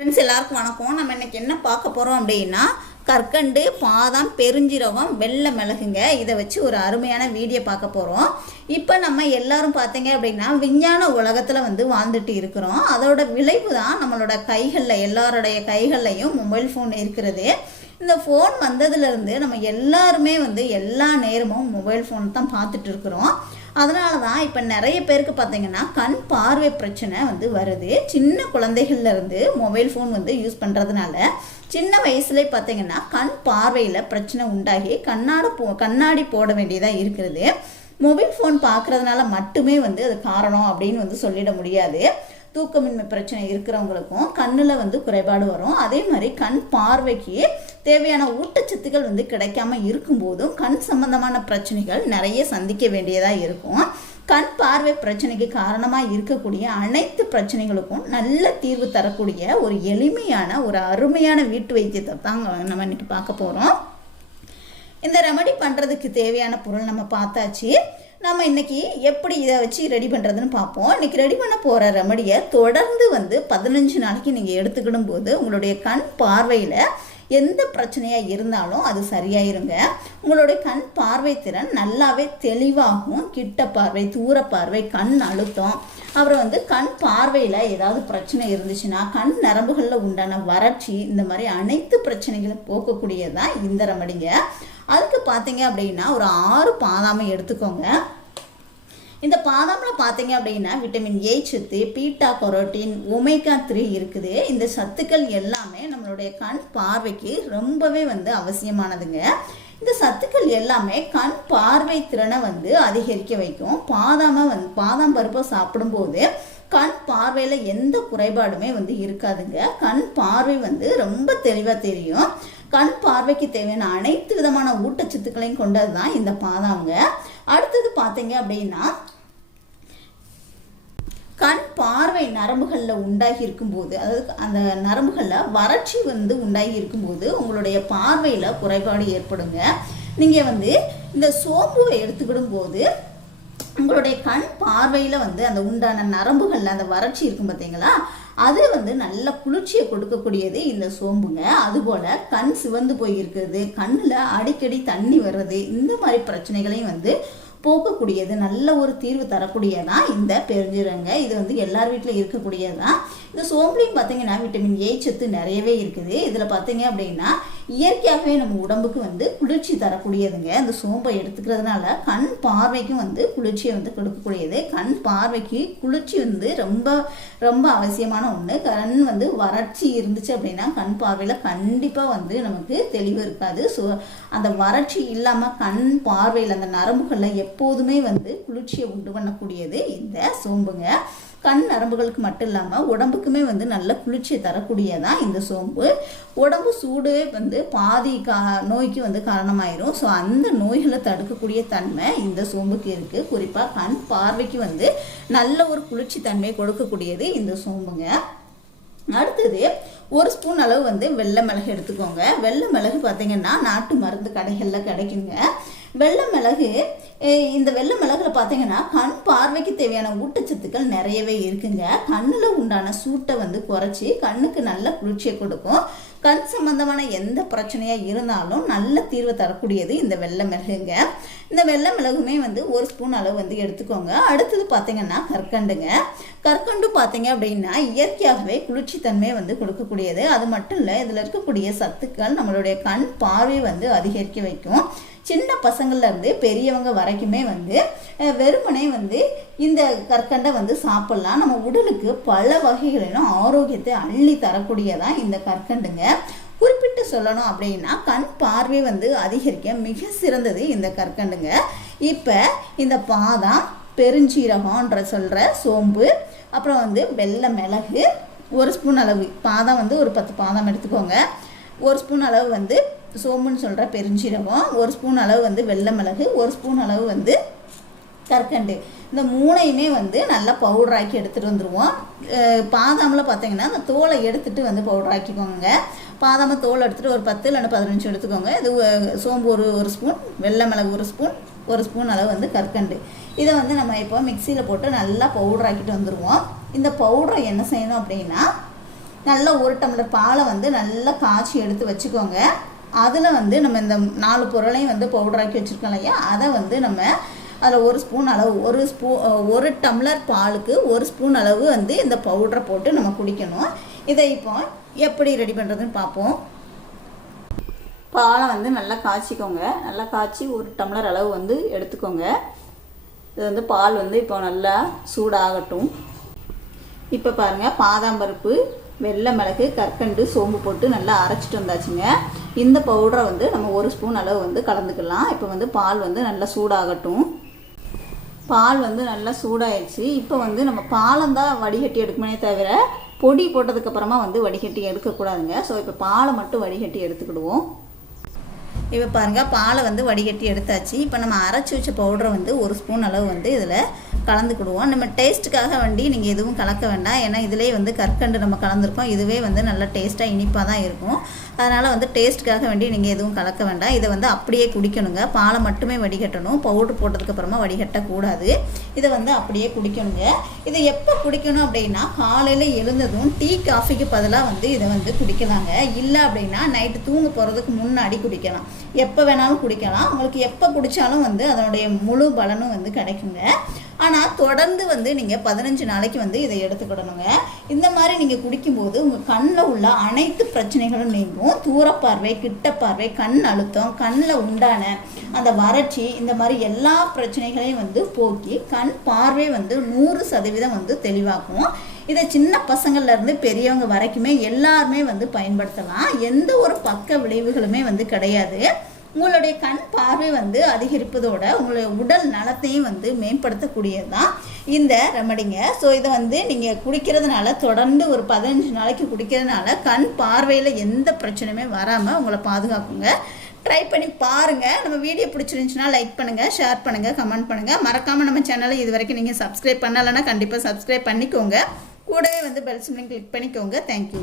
Friends எல்லாருக்கும் வணக்கம். நம்ம இன்னைக்கு என்ன பார்க்க போகிறோம் அப்படின்னா கற்கண்டு பாதாம் பெருஞ்சீரகம் வெள்ளை மிளகுங்க. இதை வச்சு ஒரு அருமையான வீடியோ பார்க்க போகிறோம் இப்போ நம்ம எல்லாரும் பார்த்தீங்க அப்படின்னா விஞ்ஞான உலகத்தில் வந்து வாழ்ந்துட்டு இருக்கிறோம். அதோட விளைவு தான் நம்மளோட கைகளில் எல்லாருடைய கைகள்லையும் மொபைல் ஃபோன் இருக்கிறது. இந்த ஃபோன் வந்ததுலேருந்து நம்ம எல்லாருமே வந்து எல்லா நேரமும் மொபைல் ஃபோன் தான் பார்த்துட்டு இருக்கிறோம். அதனால தான் இப்போ நிறைய பேருக்கு பார்த்தீங்கன்னா கண் பார்வை பிரச்சனை வந்து வருது. சின்ன குழந்தைகள்லேருந்து மொபைல் ஃபோன் வந்து யூஸ் பண்ணுறதுனால சின்ன வயசுலேயே பார்த்தீங்கன்னா கண் பார்வையில் பிரச்சனை உண்டாகி கண்ணாடி போ கண்ணாடி போட வேண்டியதாக இருக்கிறது. மொபைல் ஃபோன் பார்க்குறதுனால மட்டுமே வந்து அது காரணம் அப்படின்னு வந்து சொல்லிட முடியாது. தூக்கமின்மை பிரச்சனை இருக்கிறவங்களுக்கும் கண்ணில் வந்து குறைபாடு வரும். அதே மாதிரி கண் பார்வைக்கு தேவையான ஊட்டச்சத்துக்கள் வந்து கிடைக்காம இருக்கும்போதும் கண் சம்பந்தமான பிரச்சனைகள் நிறைய சந்திக்க வேண்டியதாக இருக்கும். கண் பார்வை பிரச்சனைக்கு காரணமாக இருக்கக்கூடிய அனைத்து பிரச்சனைகளுக்கும் நல்ல தீர்வு தரக்கூடிய ஒரு எளிமையான ஒரு அருமையான வீட்டு வைத்தியத்தை தான் நம்ம இன்னைக்கு பார்க்க போகிறோம் இந்த ரெமடி பண்ணுறதுக்கு தேவையான பொருள் நம்ம பார்த்தாச்சு. நம்ம இன்னைக்கு எப்படி இதை வச்சு ரெடி பண்ணுறதுன்னு பார்ப்போம். இன்றைக்கி ரெடி பண்ண போகிற ரெமடியை தொடர்ந்து வந்து பதினஞ்சு நாளைக்கு நீங்கள் எடுத்துக்கிடும் போது உங்களுடைய கண் பார்வையில் எந்த பிரச்சனையாக இருந்தாலும் அது சரியாயிருங்க. உங்களுடைய கண் பார்வை திறன் நல்லாவே தெளிவாகும். கிட்ட பார்வை தூர பார்வை கண் அழுத்தம். அப்புறம் வந்து கண் பார்வையில் ஏதாவது பிரச்சனை இருந்துச்சுன்னா கண் நரம்புகளில் உண்டான வறட்சி இந்த மாதிரி அனைத்து பிரச்சனைகளை போக்கக்கூடியதான் இந்த ரெமடிங்க. அதுக்கு பார்த்தீங்க அப்படின்னா ஒரு ஆறு பாதாமை எடுத்துக்கோங்க. இந்த பாதாமில் பார்த்தீங்க அப்படின்னா விட்டமின் ஏ சத்து பீட்டா கொரோட்டின் ஒமேகா த்ரீ இருக்குது. இந்த சத்துக்கள் எல்லாமே நம்மளுடைய கண் பார்வைக்கு ரொம்பவே வந்து அவசியமானதுங்க. இந்த சத்துக்கள் எல்லாமே கண் பார்வை திறனை வந்து அதிகரிக்க வைக்கும். பாதாமை வந்து பாதாம் பருப்பை சாப்பிடும்போது கண் பார்வையில் எந்த குறைபாடுமே வந்து இருக்காதுங்க. கண் பார்வை வந்து ரொம்ப தெளிவாக தெரியும். கண் பார்வைக்கு தேவையான அனைத்து விதமான ஊட்டச்சத்துக்களையும் கொண்டது தான் இந்த பாதாங்க. அடுத்தது பார்த்தீங்க அப்படின்னா கண் பார்வை நரம்புகளில் உண்டாகி இருக்கும்போது அதாவது அந்த நரம்புகளில் வறட்சி வந்து உண்டாகி இருக்கும்போது உங்களுடைய பார்வையில் குறைபாடு ஏற்படுங்க. நீங்கள் வந்து இந்த சோம்புவை எடுத்துக்கிடும் போது உங்களுடைய கண் பார்வையில் வந்து அந்த உண்டான நரம்புகளில் அந்த வறட்சி இருக்கும் பார்த்தீங்களா அது வந்து நல்ல குளிர்ச்சியை கொடுக்கக்கூடியது இந்த சோம்புங்க. அதுபோல் கண் சிவந்து போயிருக்கிறது. கண்ணில் அடிக்கடி தண்ணி வர்றது. இந்த மாதிரி பிரச்சனைகளையும் வந்து போக்கக்கூடியது. நல்ல ஒரு தீர்வு தரக்கூடியதான் இந்த பெருஞ்சீரங்க. இது வந்து எல்லார் வீட்டில் இருக்கக்கூடியதான் இந்த சோம்புலையும் பார்த்தீங்கன்னா விட்டமின் ஏ சத்து நிறையவே இருக்குது. இதில் பார்த்தீங்க அப்படின்னா இயற்கையாகவே நம்ம உடம்புக்கு வந்து குளிர்ச்சி தரக்கூடியதுங்க. அந்த சோம்பை எடுத்துக்கிறதுனால கண் பார்வைக்கும் வந்து குளிர்ச்சியை வந்து கொடுக்கக்கூடியது. கண் பார்வைக்கு குளிர்ச்சி வந்து ரொம்ப ரொம்ப அவசியமான ஒன்று கண் வந்து வறட்சி இருந்துச்சு அப்படின்னா கண் பார்வையில் கண்டிப்பாக வந்து நமக்கு தெளிவு இருக்காது. ஸோ அந்த வறட்சி இல்லாமல் கண் பார்வையில் அந்த நரம்புகளில் எப்போதுமே வந்து குளிர்ச்சியை உண்டு பண்ணக்கூடியது இந்த சோம்புங்க. கண் நரம்புகளுக்கு மட்டும் இல்லாமல் உடம்புக்குமே வந்து நல்ல குளிர்ச்சியை தரக்கூடியதான் இந்த சோம்பு. உடம்பு சூடு வந்து பாதி கா நோய்க்கு வந்து காரணமாயிரும். ஸோ அந்த நோய்களை தடுக்கக்கூடிய தன்மை இந்த சோம்புக்கு இருக்குது குறிப்பாக கண் பார்வைக்கு வந்து நல்ல ஒரு குளிர்ச்சி தன்மையை கொடுக்கக்கூடியது இந்த சோம்புங்க. அடுத்தது ஒரு ஸ்பூன் அளவு வந்து வெள்ளை மிளகு எடுத்துக்கோங்க. வெள்ளை மிளகு பார்த்தீங்கன்னா நாட்டு மருந்து கடைகளில் கிடைக்குங்க. வெள்ளை மிளகு இந்த வெள்ளை மிளகுல பார்த்தீங்கன்னா கண் பார்வைக்கு தேவையான ஊட்டச்சத்துக்கள் நிறையவே இருக்குங்க. கண்ணில் உண்டான சூட்டை வந்து குறைச்சி கண்ணுக்கு நல்ல குளிர்ச்சியை கொடுக்கும். கண் சம்பந்தமான எந்த பிரச்சனையாக இருந்தாலும் நல்ல தீர்வு தரக்கூடியது இந்த வெள்ளை மிளகுங்க. இந்த வெள்ளை மிளகுமே வந்து ஒரு ஸ்பூன் அளவு வந்து எடுத்துக்கோங்க. அடுத்தது பார்த்தீங்கன்னா கற்கண்டுங்க. கற்கண்டு பார்த்தீங்க அப்படின்னா இயற்கையாகவே குளிர்ச்சி தன்மையை வந்து கொடுக்கக்கூடியது. அது மட்டும் இல்லை இதில் இருக்கக்கூடிய சத்துக்கள் நம்மளுடைய கண் பார்வை வந்து அதிகரிக்க வைக்கும். சின்ன பசங்கள்லேருந்து பெரியவங்க வரைக்குமே வந்து வெறுமனே வந்து இந்த கற்கண்டை வந்து சாப்பிட்லாம். நம்ம உடலுக்கு பல வகைகளிலும் ஆரோக்கியத்தை அள்ளி தரக்கூடியதான் இந்த கற்கண்டுங்க. குறிப்பிட்டு சொல்லணும் அப்படின்னா கண் பார்வை வந்து அதிகரிக்க மிக சிறந்தது இந்த கற்கண்டுங்க. இப்போ இந்த பாதாம் பெருஞ்சீரகம்ன்ற சொல்கிற சோம்பு அப்புறம் வந்து வெள்ளை மிளகு ஒரு ஸ்பூன் அளவு. பாதாம் வந்து ஒரு பத்து பாதாம் எடுத்துக்கோங்க. ஒரு ஸ்பூன் அளவு வந்து சோம்புன்னு சொல்கிற பெருஞ்சீரகம் ஒரு ஸ்பூன் அளவு வந்து வெள்ளை மிளகு ஒரு ஸ்பூன் அளவு வந்து கற்கண்டு. இந்த மூணையுமே வந்து நல்லா பவுடராக்கி எடுத்துகிட்டு வந்துடுவோம் பாதாமில் பார்த்தீங்கன்னா அந்த தோலை எடுத்துகிட்டு வந்து பவுடராக்கிக்கோங்க பாதாம தோல் எடுத்துகிட்டு ஒரு பத்து இல்லைன்னா பதினஞ்சு எடுத்துக்கோங்க. இது சோம்பு ஒரு ஒரு ஸ்பூன் வெள்ளை மிளகு ஒரு ஸ்பூன் ஒரு ஸ்பூன் அளவு வந்து கற்கண்டு. இதை வந்து நம்ம இப்போ மிக்சியில் போட்டு நல்லா பவுடர் ஆக்கிட்டு வந்துடுவோம் இந்த பவுடரை என்ன செய்யணும் அப்படின்னா நல்லா ஒரு டம்ளர் பாலை வந்து நல்லா காய்ச்சி எடுத்து வச்சுக்கோங்க. அதில் வந்து நம்ம இந்த நாலு பொருளையும் வந்து பவுடராக்கி வச்சுருக்கோம் இல்லையா? அதை வந்து நம்ம அதில் ஒரு ஸ்பூன் அளவு ஒரு ஸ்பூ ஒரு டம்ளர் பாலுக்கு ஒரு ஸ்பூன் அளவு வந்து இந்த பவுடரை போட்டு நம்ம குடிக்கணும். இதை இப்போ எப்படி ரெடி பண்ணுறதுன்னு பார்ப்போம். பாலை வந்து நல்லா காய்ச்சிக்கோங்க. நல்லா காய்ச்சி ஒரு டம்ளர் அளவு வந்து எடுத்துக்கோங்க. இது வந்து பால் வந்து இப்போ நல்லா சூடாகட்டும். இப்போ பாருங்கள் பாதாம் பருப்பு வெள்ளை மிளகு கற்கண்டு சோம்பு போட்டு நல்லா அரைச்சிட்டு வந்தாச்சுங்க. இந்த பவுடரை வந்து நம்ம ஒரு ஸ்பூன் அளவு வந்து கலந்துக்கலாம். இப்போ வந்து பால் வந்து நல்லா சூடாகட்டும். பால் வந்து நல்லா சூடாயிடுச்சு இப்போ வந்து நம்ம பாலம் தான் வடிகட்டி எடுக்கணுமே தவிர பொடி போட்டதுக்கப்புறமா வந்து வடிகட்டி எடுக்கக்கூடாதுங்க. ஸோ இப்போ பாலை மட்டும் வடிகட்டி எடுத்துக்கிடுவோம். இப்போ பாருங்கள் பாலை வந்து வடிகட்டி எடுத்தாச்சு. இப்போ நம்ம அரைச்சி வச்ச பவுடரை வந்து ஒரு ஸ்பூன் அளவு வந்து இதில் கலந்துக்கிடுவோம். நம்ம டேஸ்ட்டுக்காக வண்டி நீங்கள் எதுவும் கலக்க வேண்டாம். ஏன்னா இதிலே வந்து கற்கண்டு நம்ம கலந்துருக்கோம். இதுவே வந்து நல்லா டேஸ்ட்டாக இனிப்பாக தான் இருக்கும். அதனால் வந்து டேஸ்ட்டுக்காக வேண்டி நீங்கள் எதுவும் கலக்க வேண்டாம். இதை வந்து அப்படியே குடிக்கணுங்க. பாலை மட்டுமே வடிகட்டணும். பவுட்ரு போட்டதுக்கப்புறமா வடிகட்டக்கூடாது. இதை வந்து அப்படியே குடிக்கணுங்க. இதை எப்போ குடிக்கணும் அப்படின்னா காலையில் எழுந்ததும் டீ காஃபிக்கு பதிலாக வந்து இதை வந்து குடிக்கலாங்க. இல்லை அப்படின்னா நைட்டு தூங்க போகிறதுக்கு முன்னாடி குடிக்கலாம். எப்போ வேணாலும் குடிக்கலாம். உங்களுக்கு எப்போ குடித்தாலும் வந்து அதனுடைய முழு பலனும் வந்து கிடைக்குங்க. ஆனால் தொடர்ந்து வந்து நீங்கள் பதினஞ்சு நாளைக்கு வந்து இதை எடுத்துக்கிடணுங்க. இந்த மாதிரி நீங்கள் குடிக்கும்போது உங்கள் கண்ணில் உள்ள அனைத்து பிரச்சனைகளும் நீங்கும். தூரப்பார்வை கிட்டப்பார்வை கண் அழுத்தம் கண்ணில் உண்டான அந்த வறட்சி இந்த மாதிரி எல்லா பிரச்சனைகளையும் வந்து போக்கி கண் பார்வை வந்து நூறு சதவீதம் வந்து தெளிவாக்கும் இதை சின்ன பசங்கள்லேருந்து பெரியவங்க வரைக்குமே எல்லாருமே வந்து பயன்படுத்தலாம். எந்த ஒரு பக்க விளைவுகளுமே வந்து கிடையாது. உங்களுடைய கண் பார்வை வந்து அதிகரிப்பதோட உங்களுடைய உடல் நலத்தையும் வந்து மேம்படுத்தக்கூடியது தான் இந்த ரெமடிங்க. ஸோ இதை வந்து நீங்கள் குடிக்கிறதுனால தொடர்ந்து ஒரு பதினஞ்சு நாளைக்கு குடிக்கிறதுனால கண் பார்வையில் எந்த பிரச்சனையுமே வராமல் உங்களை பாதுகாக்குங்க. ட்ரை பண்ணி பாருங்கள் நம்ம வீடியோ பிடிச்சிருந்துச்சுன்னா லைக் பண்ணுங்கள் ஷேர் பண்ணுங்கள் கமெண்ட் பண்ணுங்கள் மறக்காமல் நம்ம சேனலை இது வரைக்கும் நீங்கள் சப்ஸ்கிரைப் பண்ணலைன்னா கண்டிப்பாக சப்ஸ்கிரைப் பண்ணிக்கோங்க. கூடவே வந்து பெல் சிம்லிங் கிளிக் பண்ணிக்கோங்க. Thank you